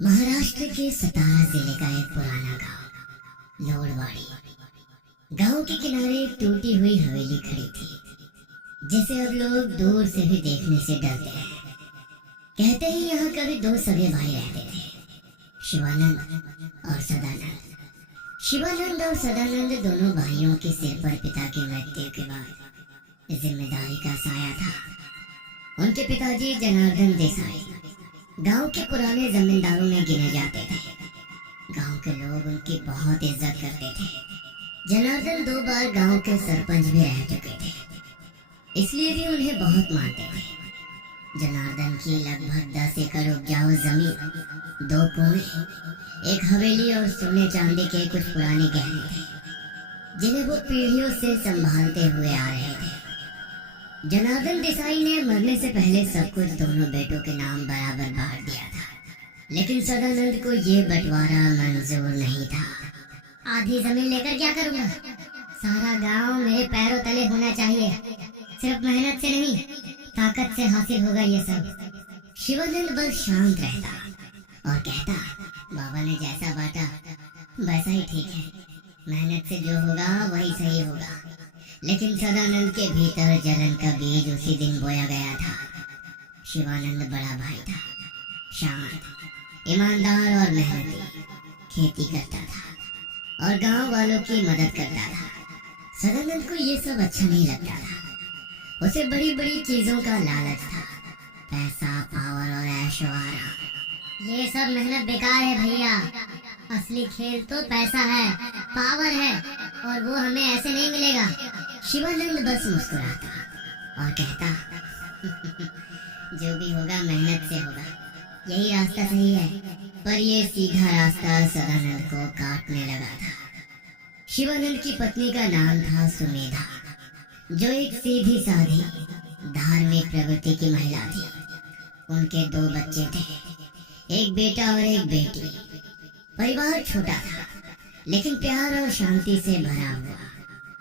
महाराष्ट्र के सतारा जिले का एक पुराना गांव लोड़वाड़ी। गांव के किनारे एक टूटी हुई हवेली खड़ी थी, जिसे अब लोग दूर से भी देखने से डरते हैं। कहते हैं यहाँ कभी दो सगे भाई रहते थे, शिवानंद और सदानंद। शिवानंद और सदानंद दोनों भाइयों के सिर पर पिता की मृत्यु के बाद जिम्मेदारी का साया था। उनके पिताजी जनार्दन देसाई गांव के पुराने जमींदारों में गिने जाते थे। गांव के लोग उनकी बहुत इज्जत करते थे। जनार्दन 2 बार गांव के सरपंच भी रह चुके थे, इसलिए भी उन्हें बहुत मानते थे। जनार्दन की लगभग 10 एकड़ उपजाऊ जमीन, 2 कुएं, एक हवेली और सोने चांदी के कुछ पुराने गहने थे, जिन्हें वो पीढ़ियों से संभालते हुए आ रहे थे। जनार्दन देसाई ने मरने से पहले सब कुछ दोनों बेटों के नाम बराबर बांट दिया था, लेकिन सदानंद को ये बंटवारा मंजूर नहीं था। आधी जमीन लेकर क्या करूंगा? सारा गांव मेरे पैरों तले होना चाहिए। सिर्फ मेहनत से नहीं, ताकत से हासिल होगा ये सब। शिवानंद बस शांत रहता और कहता, बाबा ने जैसा बांटा वैसा ही ठीक है। मेहनत से जो होगा वही सही होगा। लेकिन सदानंद के भीतर जलन का बीज उसी दिन बोया गया था। शिवानंद बड़ा भाई था, शांत, ईमानदार और मेहनती। खेती करता था और गांव वालों की मदद करता था। सदानंद को ये सब अच्छा नहीं लगता था। उसे बड़ी बड़ी चीजों का लालच था, पैसा, पावर और ऐशो आराम। ये सब मेहनत बेकार है भैया। असली खेल तो पैसा है, पावर है, और वो हमें ऐसे नहीं मिलेगा। शिवानंद बस मुस्कुराता और कहता, जो भी होगा मेहनत से होगा, यही रास्ता सही है। पर ये सीधा रास्ता सदानंद को काटने लगा था। शिवानंद की पत्नी का नाम था सुमेधा, जो एक सीधी साधी धार्मिक प्रवृत्ति की महिला थी। उनके 2 बच्चे थे, एक बेटा और एक बेटी। परिवार छोटा था, लेकिन प्यार और शांति से भरा हुआ।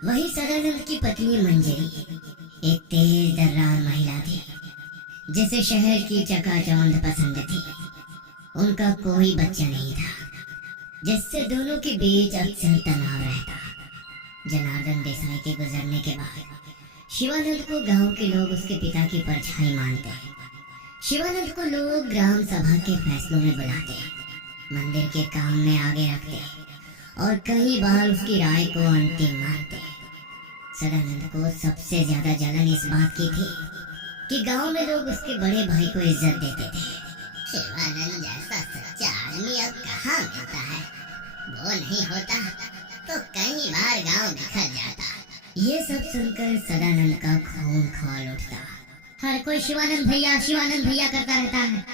वही सदानंद की पत्नी मंजरी एक तेज दर्रार महिला थी, जिसे शहर की चकाचौंध पसंद थी। उनका कोई बच्चा नहीं था, जिससे दोनों के बीच अक्सर तनाव रहता। जनार्दन देसाई के गुजरने के बाद शिवानंद को गांव के लोग उसके पिता की परछाई मानते। शिवानंद को लोग ग्राम सभा के फैसलों में बुलाते, मंदिर के काम में आगे रखते और कई बार उसकी राय को अंतिम मानते। सदानंद को सबसे ज्यादा जलन इस बात की थी कि गांव में लोग उसके बड़े भाई को इज्जत देते थे। शिवानंद जैसा सच्चा आदमी अब कहाँ मिलता है? वो नहीं होता तो कई बार गांव बिखर जाता। ये सब सुनकर सदानंद का खून खौल उठता। हर कोई शिवानंद भैया करता रहता है,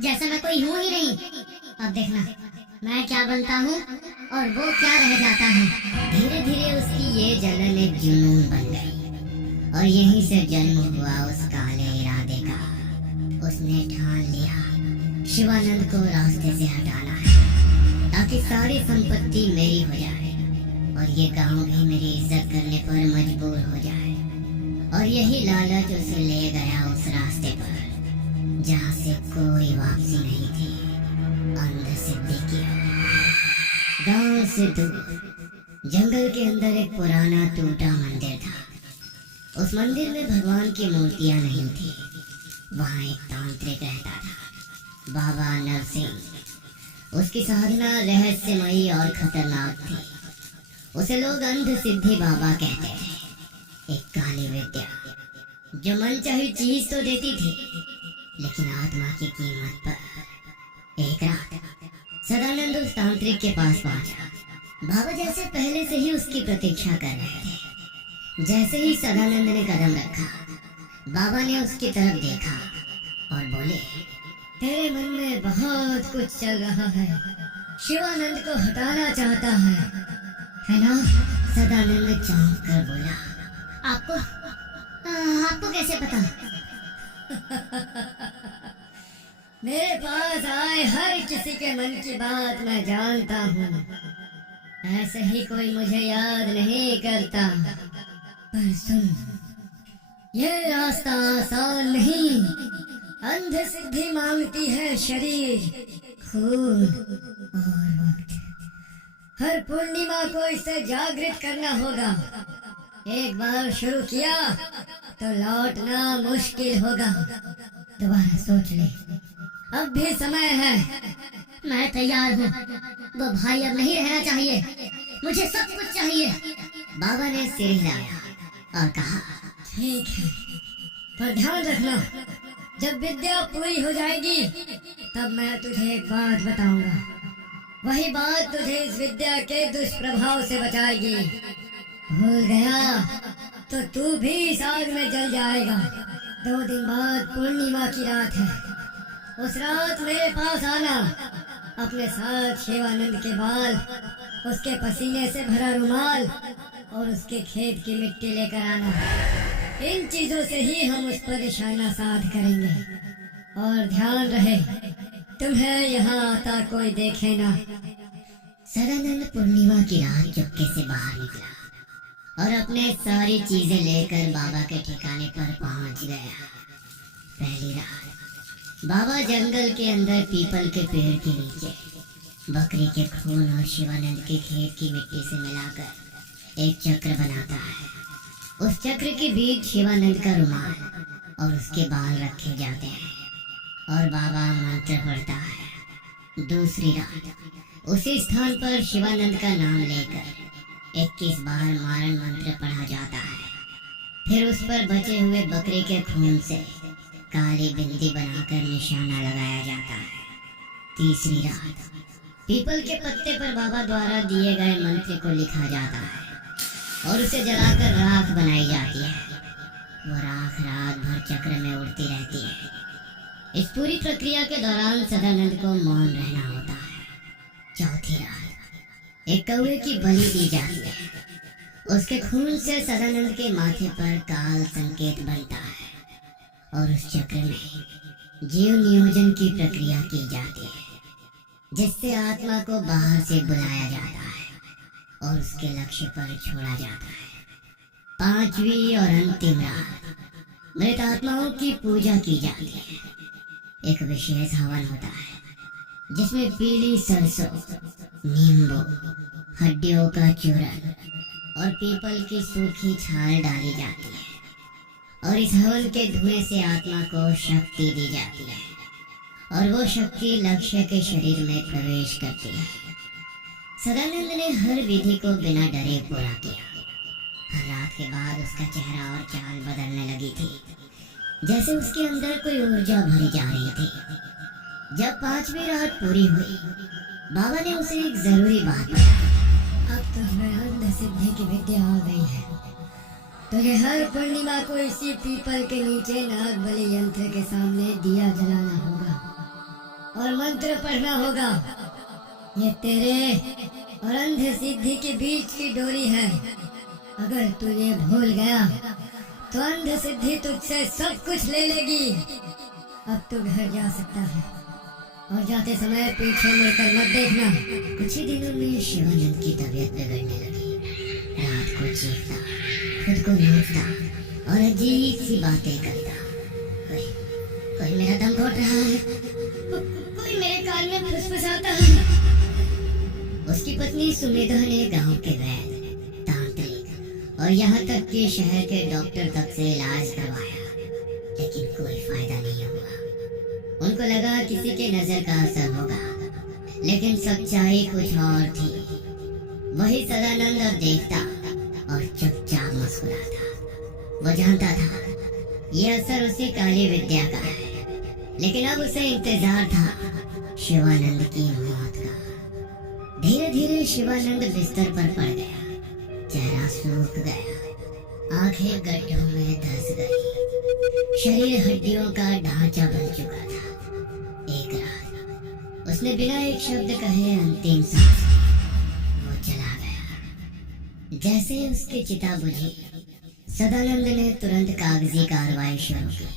जैसे मैं कोई हूँ ही नहीं। अब देखना मैं क्या बनता हूँ और वो क्या रह जाता है। धीरे धीरे उसकी ये जलन एक जुनून बन गई और यहीं से जन्म हुआ उस काले इरादे का। उसने ठान लिया, शिवानंद को रास्ते से हटाना है, ताकि सारी संपत्ति मेरी हो जाए और ये गांव भी मेरी इज्जत करने पर मजबूर हो जाए। और यही लालच उसे ले गया उस रास्ते पर जहाँ से कोई वापसी नहीं थी। अंधसिद्धि की गांव से दूर जंगल के अंदर एक पुराना टूटा मंदिर था। उस मंदिर में भगवान की मूर्तियां नहीं थी। वहां एक तांत्रिक रहता था, बाबा नरसिंह। उसकी साधना रहस्यमयी और खतरनाक थी। उसे लोग अंधसिद्धि बाबा कहते थे। एक काली विद्या जो मन चाही चीज तो देती थी, लेकिन आत्मा की कीमत पर। एक रात सदानंद उस तांत्रिक के पास पहुंचा। बाबा जैसे पहले से ही उसकी प्रतीक्षा कर रहे थे। जैसे ही सदानंद ने कदम रखा, बाबा ने उसकी तरफ देखा और बोले, तेरे मन में बहुत कुछ चल रहा है। शिवानंद को हटाना चाहता है ना? सदानंद चौंक कर बोला, आपको कैसे पता? मेरे पास आए हर किसी के मन की बात मैं जानता हूँ। ऐसे ही कोई मुझे याद नहीं करता। पर सुन, ये रास्ता आसान नहीं। अंधसिद्धि मांगती है शरीर, खून और वक्त। हर पूर्णिमा को इसे जागृत करना होगा। एक बार शुरू किया तो लौटना मुश्किल होगा। दोबारा सोच ले, अब भी समय है। मैं तैयार हूँ। वो भाई अब नहीं रहना चाहिए, मुझे सब कुछ चाहिए। बाबा ने सिर हिलाया और कहा, ठीक है, पर ध्यान रखना, जब विद्या पूरी हो जाएगी तब मैं तुझे एक बात बताऊंगा। वही बात तुझे इस विद्या के दुष्प्रभाव से बचाएगी। भूल गया तो तू भी इस आग में जल जाएगा। 2 दिन बाद पूर्णिमा की रात है। उस रात मेरे पास आना। अपने साथ शिवानंद के बाल, उसके पसीने से भरा रुमाल और उसके खेत की मिट्टी लेकर आना। इन चीजों से ही हम उस पर निशाना साध करेंगे। और ध्यान रहे, तुम्हें यहाँ आता कोई देखे ना। सदानंद पूर्णिमा की रात चुपके से बाहर निकला और अपने सारी चीजें लेकर बाबा के ठिकाने पर पहुंच गया। पहली रात बाबा जंगल के अंदर पीपल के पेड़ के नीचे बकरी के खून और शिवानंद के खेत की मिट्टी से मिलाकर एक चक्र बनाता है। उस चक्र के बीच शिवानंद का रुमाल और उसके बाल रखे जाते हैं और बाबा मंत्र पढ़ता है। दूसरी रात उसी स्थान पर शिवानंद का नाम लेकर 21 बार मारण मंत्र पढ़ा जाता है। फिर उस पर बचे हुए बकरे के खून से काली बिंदी बनाकर निशाना लगाया जाता है। तीसरी रात पीपल के पत्ते पर बाबा द्वारा दिए गए मंत्र को लिखा जाता है और उसे जलाकर राख बनाई जाती है। वो राख रात भर चक्र में उड़ती रहती है। इस पूरी प्रक्रिया के दौरान सदानंद को मौन रहना होता है। चौथी रात एक कौवे की बलि दी जाती है। उसके खून से सदानंद के माथे पर काल संकेत बनता है और उस चक्र में जीव नियोजन की प्रक्रिया की जाती है, जिससे आत्मा को बाहर से बुलाया जाता है और उसके लक्ष्य पर छोड़ा जाता है। पांचवी और अंतिम रात मृत आत्माओं की पूजा की जाती है। एक विशेष हवन होता है जिसमें पीली सरसों, नींबू, हड्डियों का चूरन और पीपल की सूखी छाल डाली जाती है और इस हवन के धुएं से आत्मा को शक्ति दी जाती है और वो शक्ति लक्ष्य के शरीर में प्रवेश करती है। सदानंद ने हर विधि को बिना डरे पूरा किया। हर रात के बाद उसका चेहरा और चाल बदलने लगी थी, जैसे उसके अंदर कोई ऊर्जा भरी जा रही थी। जब 5वीं रात पूरी हुई, बाबा ने उसे एक जरूरी बात बताई। अब तुम्हें अंध सिद्धि की विद्या आ गई है। तुझे हर पूर्णिमा को इसी पीपल के नीचे नाग बलि यंत्र के सामने दिया जलाना होगा और मंत्र पढ़ना होगा। ये तेरे और अंध सिद्धि के बीच की डोरी है। अगर तू ये भूल गया तो अंध सिद्धि तुझसे सब कुछ ले लेगी। अब तू घर जा सकता है और जाते समय पीछे मुड़कर मत देखना। कुछ ही दिनों में शिवानंद की तबीयत बिगड़ने लगी। रात को चीखता, खुद को नोचता और अजीब सी बातें करता। कोई मेरा दम घोट रहा है, कोई मेरे कान में फुसफुसाता है। उसकी पत्नी सुमेधा ने गांव के वैद्य, तांत्रिक और यहाँ तक कि शहर के डॉक्टर तक से इलाज करवाया, लेकिन कोई फायदा नहीं हुआ। उनको लगा किसी के नजर का असर होगा, लेकिन सच्चाई कुछ और थी। वही सदानंद अब देखता और चुपचाप मुस्कुराता। वो जानता था ये असर उसी काली विद्या का है, लेकिन अब उसे इंतजार था शिवानंद की मौत का। धीरे धीरे शिवानंद बिस्तर पर पड़ गया। चेहरा सूख गया, आंखें गड्ढों में धंस गई, शरीर हड्डियों का ढांचा बन चुका था। एक रात उसने बिना एक शब्द कहे अंतिम सांस वो चला गया। जैसे उसकी चिता बुझी, सदानंद ने तुरंत कागजी कार्रवाई शुरू की।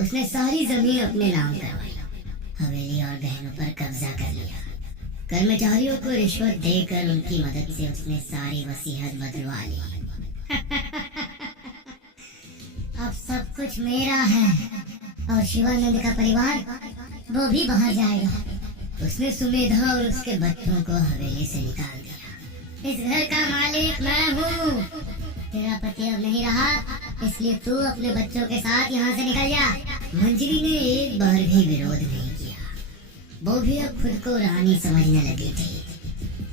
उसने सारी जमीन अपने नाम करवाई, हवेली और गहनों पर कब्जा कर लिया। कर्मचारियों को रिश्वत देकर उनकी मदद से उसने सारी वसीयत बदलवा ली। अब सब कुछ मेरा है और शिवानंद का परिवार वो भी बाहर जाएगा। उसने सुमेधा और उसके बच्चों को हवेली से निकाल दिया। इस घर का मालिक मैं हूँ। तेरा पति अब नहीं रहा, इसलिए तू अपने बच्चों के साथ यहाँ से निकल जा। मंजरी ने एक बार भी विरोध नहीं किया। वो भी अब खुद को रानी समझने लगी थी।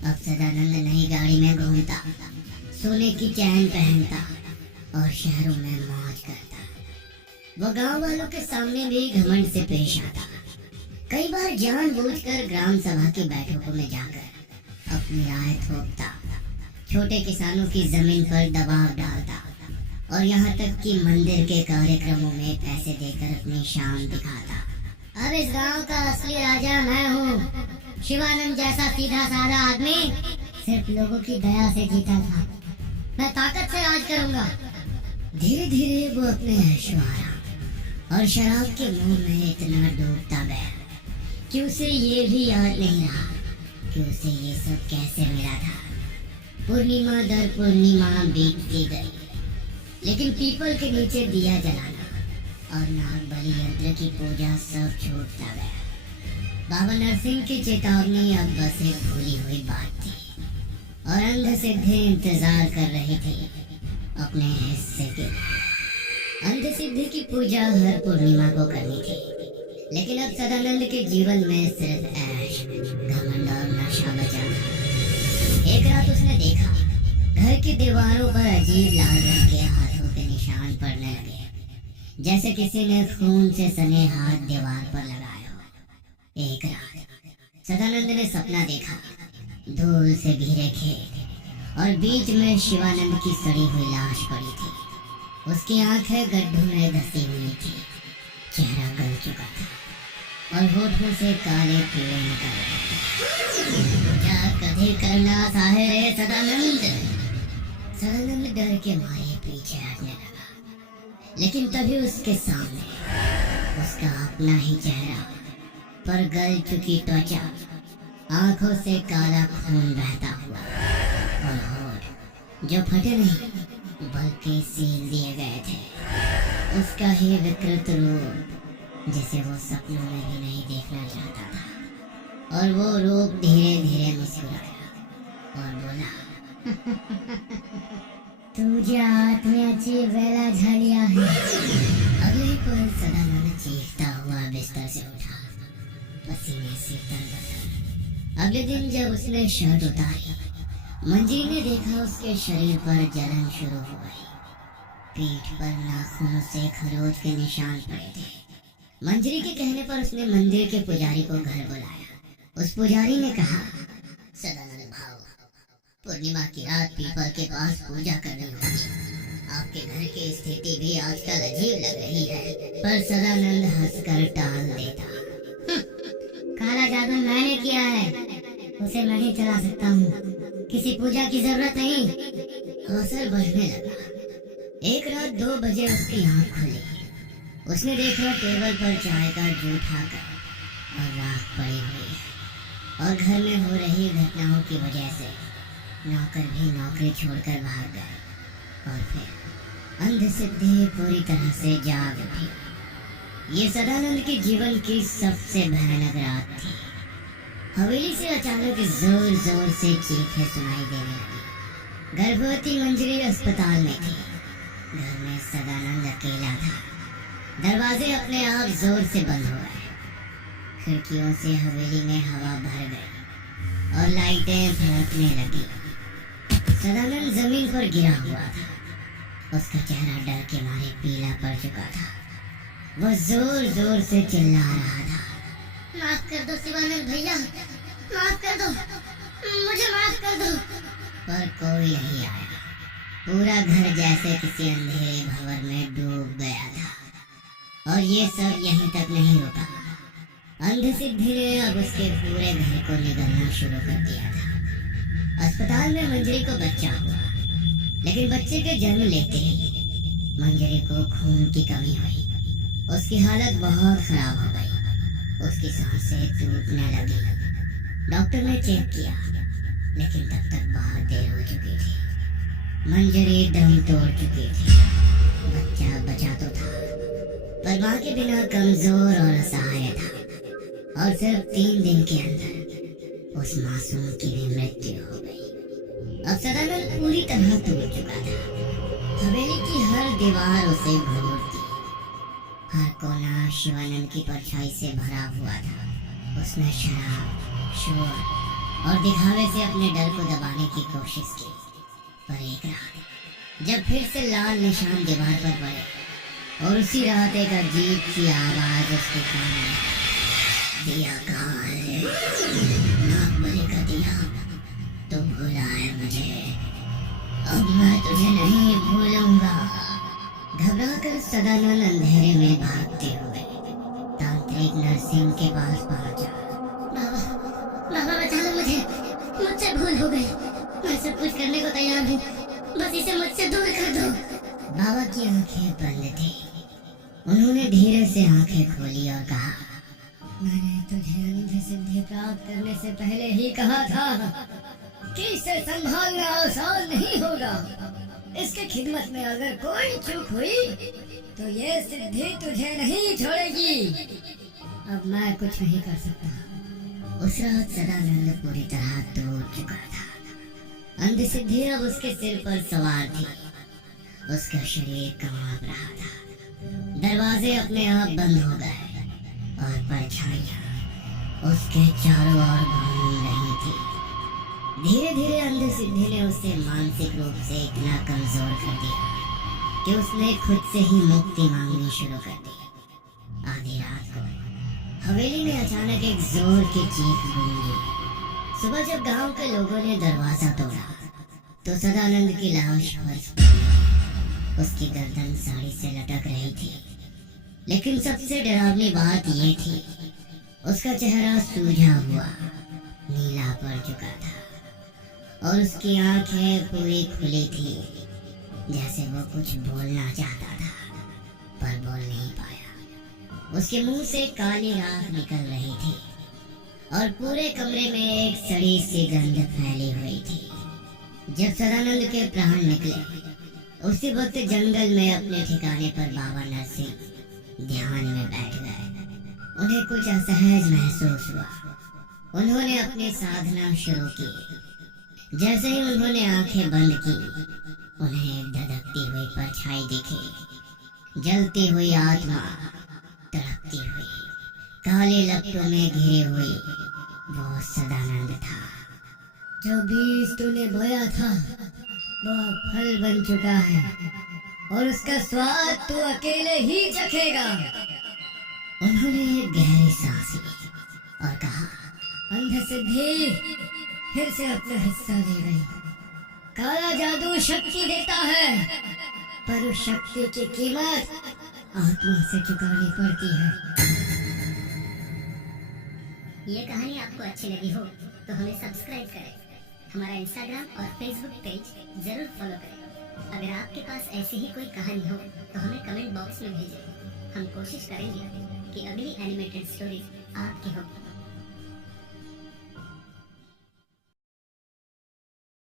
अब सदानंद नई गाड़ी में घूमता, सोने की चैन पहनता और शहरों में मौज करता। वो गांव वालों के सामने भी घमंड से पेश आता। कई बार जानबूझकर ग्राम सभा की बैठकों में जाकर अपनी राय थोपता, छोटे किसानों की जमीन पर दबाव डालता और यहाँ तक कि मंदिर के कार्यक्रमों में पैसे देकर अपनी शान दिखाता। अब इस गांव का असली राजा मैं हूँ। शिवानंद जैसा सीधा साधा आदमी सिर्फ लोगों की दया से जीता था। मैं ताकत से राज करूंगा। धीरे धीरे वो अपने ऐश्वर्य और शराब के मुंह में इतना डूबता गया कि उसे ये भी याद नहीं रहा कि उसे ये सब कैसे मिला था। पूर्णिमा दर पूर्णिमा बीतती गई, लेकिन पीपल के नीचे दिया जलाना और नाग बलि यंत्र की पूजा सब छूटता गया। बाबा नरसिंह की चेतावनी अब बस एक भूली हुई बात थी और अंध सिद्धि इंतजार कर रही थी अपने हिस्से के। अंध सिद्धि की पूजा हर पूर्णिमा को करनी थी, लेकिन अब सदानंद के जीवन में सिर्फ ऐश, घमंड और नशा बचा था। एक रात उसने देखा घर की दीवारों पर अजीब लाल रंग के हाथों के निशान पड़ने लगे, जैसे किसी ने खून से सने हाथ दीवार पर लगाए हो। एक रात सदानंद ने सपना देखा, धूल से घिरे खेत और बीच में शिवानंद की सड़ी हुई लाश पड़ी थी। उसकी आंखें गड्ढों में धसी हुई थी, चेहरा गल चुका था और होठों से काले कीड़े निकल रहे थे। क्या कभी करना चाहे रे सदानंद? सदानंद डर के मारे पीछे हटने लगा, लेकिन तभी उसके सामने उसका अपना ही चेहरा, पर गल चुकी त्वचा, आंखों से काला खून बहता हुआ और होठ जो फटे नहीं बल्कि सील दिए गए थे। उसका ही विकृत रूप जिसे वो सपनों में भी नहीं देखना चाहता था। और वो रूप धीरे धीरे मुस्कुराया और बोला, तुझे आत्म्याची वेला झाली आहे। अगले ही पल सदानंद चीखता हुआ बिस्तर से उठा, पसीने से तरबतर। अगले दिन जब उसने शर्ट उतारी, मंजरी ने देखा उसके शरीर पर जलन शुरू हो गई। पीठ पर नाखूनों से खरोच के निशान पड़े थे। मंजरी के कहने पर उसने मंदिर के पुजारी को घर बुलाया। उस पुजारी ने कहा, सदानंद भाव, पूर्णिमा की रात पीपल के पास पूजा करनी होगी। आपके घर की स्थिति भी आजकल अजीब लग रही है। पर सदानंद हंसकर टाल देता। काला जादू मैंने किया है, उसे मैं ही चला सकता हूँ। किसी पूजा की जरूरत नहीं। असर बढ़ने लगा। एक रात 2 बजे उसकी आंख खुली। उसने देखा टेबल पर चाय का जूठा कप और राख पड़ी हुई है और घर में हो रही घटनाओं की वजह से नौकर भी नौकरी छोड़कर भाग गए और फिर अंध सिद्धि पूरी तरह से जाग उठी। ये सदानंद के जीवन की सबसे भयानक रात थी। हवेली से अचानक जोर जोर से चीखें सुनाई देने लगी। गर्भवती मंजरी अस्पताल में थी। घर में सदानंद अकेला था। दरवाजे अपने आप जोर से बंद हो गए। खिड़कियों से हवेली में हवा भर गई और लाइटें भड़कने लगी। सदानंद जमीन पर गिरा हुआ था। उसका चेहरा डर के मारे पीला पड़ चुका था। वो जोर जोर से चिल्ला रहा था, माफ कर दो शिवानंद भैया, माफ कर दो, मुझे माफ कर दो। पर कोई नहीं आया। पूरा घर जैसे किसी अंधेरे भंवर में डूब गया था। और ये सब यहीं तक नहीं रुका। अंध सिद्धि ने अब उसके पूरे घर को निगलना शुरू कर दिया था। अस्पताल में मंजरी को बच्चा हुआ, लेकिन बच्चे के जन्म लेते ही मंजरी को खून की कमी हुई। उसकी हालत बहुत खराब हो गई। उसकी सांसें टूटने लगी। डॉक्टर ने चेक किया, लेकिन तब तक बहुत देर हो चुकी थी। मंजरी दम तोड़ चुकी थी। बच्चा बचा तो था, पर मां के बिना कमजोर और असहाय था। और सिर्फ 3 दिन के अंदर उस मासूम की भी मृत्यु हो गई। अब सदानंद पूरी तरह टूट चुका था। हवेली की हर दीवार उसे घूरती, हर कोना शिवानंद की परछाई से भरा हुआ था। उसने शराब, शोर और दिखावे से अपने डर को दबाने की कोशिश की, पर एक रात जब फिर से लाल निशान दीवार पर पड़े और उसी रात एक अजीब सी आवाज उसके कान में, दिया कहाँ है? नागबली का दिया, तो भूला है मुझे, अब मैं तुझे नहीं भूलूंगा। घबराकर सदानंद अंधेरे में भागते हुए तांत्रिक नरसिंह के पास पहुंचा। बाबा बचा लो मुझे, मुझसे भूल हो गई, मैं सब कुछ करने को तैयार हूँ, बस इसे मुझसे दूर कर दो। बाबा की आंखें बंद थी। उन्होंने धीरे से आंखें खोली और कहा, मैंने तुझे अंध सिद्धि प्राप्त करने से पहले ही कहा था कि इसे संभालना आसान नहीं होगा। इसकी खिदमत में अगर कोई चूक हुई तो ये सिद्धि तुझे नहीं छोड़ेगी। अब मैं कुछ नहीं कर सकता। उस रात सदानंद पूरी तरह टूट चुका था। अंध सिद्धि अब उसके सिर पर सवार थी। उसका शरीर कांप रहा था। दरवाजे अपने आप बंद हो गए और परछाइयां उसके चारों ओर घूम रही थी। धीरे धीरे अंध सिद्धि ने उसे मानसिक रूप से इतना कमजोर कर दिया कि उसने खुद से ही मुक्ति मांगनी शुरू कर दी। आधी रात को हवेली में अचानक एक जोर की चीख गूंजी। सुबह जब गांव के लोगों ने दरवाजा तोड़ा तो सदानंद की लाश फर्श पर, उसकी गर्दन साड़ी से लटक रही थी। लेकिन सबसे डरावनी बात ये थी, उसका चेहरा सूझा हुआ नीला पड़ चुका था और उसकी आंखें पूरी खुली थी, जैसे वो कुछ बोलना चाहता था पर बोल नहीं पाया। उसके मुंह से काली राख निकल रही थी और पूरे कमरे में एक सड़ी सी गंध फैली हुई थी। जब सदानंद के प्राण निकले उसी वक्त जंगल में अपने ठिकाने पर बाबा नरसिंह ध्यान में बैठ गए। उन्हें कुछ असहज महसूस हुआ। उन्होंने अपनी साधना शुरू की। जैसे ही उन्होंने आंखें बंद की, उन्हें एक धधकती हुई परछाई दिखी। जलती हुई आत्मा, तड़पती हुई, काले लपटों में घिरी हुई, वो सदानंद था। जो बीज तूने बोया था वो फल बन चुका है और उसका स्वाद तू अकेले ही चखेगा। उन्होंने एक गहरी सांस ली और कहा, अंध सिद्धि फिर से अपना हिस्सा ले गई। काला जादू शक्ति देता है, पर उस शक्ति की कीमत आत्मा से चुकानी पड़ती है। ये कहानी आपको अच्छी लगी हो तो हमें सब्सक्राइब करें, हमारा इंस्टाग्राम और फेसबुक पेज जरूर फॉलो करें। अगर आपके पास ऐसी ही कोई कहानी हो तो हमें कमेंट बॉक्स में भेजें। हम कोशिश करेंगे कि अगली एनिमेटेड स्टोरी आपकी हो।